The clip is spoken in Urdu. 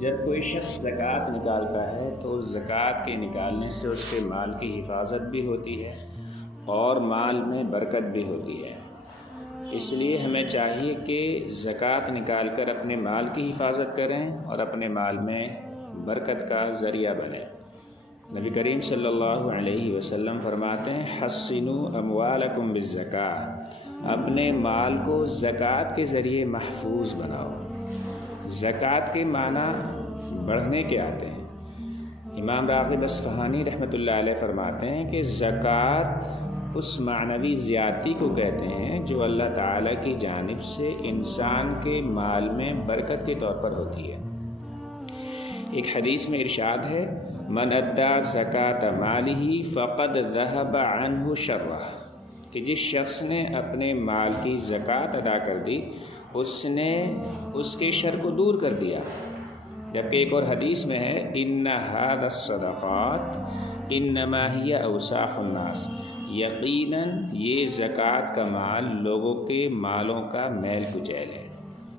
جب کوئی شخص زکوٰۃ نکالتا ہے تو اس زکوٰۃ کے نکالنے سے اس کے مال کی حفاظت بھی ہوتی ہے اور مال میں برکت بھی ہوتی ہے۔ اس لیے ہمیں چاہیے کہ زکوٰۃ نکال کر اپنے مال کی حفاظت کریں اور اپنے مال میں برکت کا ذریعہ بنیں۔ نبی کریم صلی اللہ علیہ وسلم فرماتے ہیں حسنوا اموالکم بالزکاۃ، اپنے مال کو زکوٰۃ کے ذریعے محفوظ بناؤ۔ زکوٰۃ کے معنی بڑھنے کے آتے ہیں۔ امام راغب اصفہانی رحمۃ اللہ علیہ فرماتے ہیں کہ زکوٰۃ اس معنوی زیادتی کو کہتے ہیں جو اللہ تعالیٰ کی جانب سے انسان کے مال میں برکت کے طور پر ہوتی ہے۔ ایک حدیث میں ارشاد ہے من ادا زکوٰۃ مالہ فقد ذہب عنہ شرہ، کہ جس شخص نے اپنے مال کی زکوٰۃ ادا کر دی اس نے اس کے شر کو دور کر دیا۔ جبکہ ایک اور حدیث میں ہے ان ھذا الصدقات انما ہی اوساخ الناس، یقیناً یہ زکوٰۃ کا مال لوگوں کے مالوں کا میل کچیل ہے۔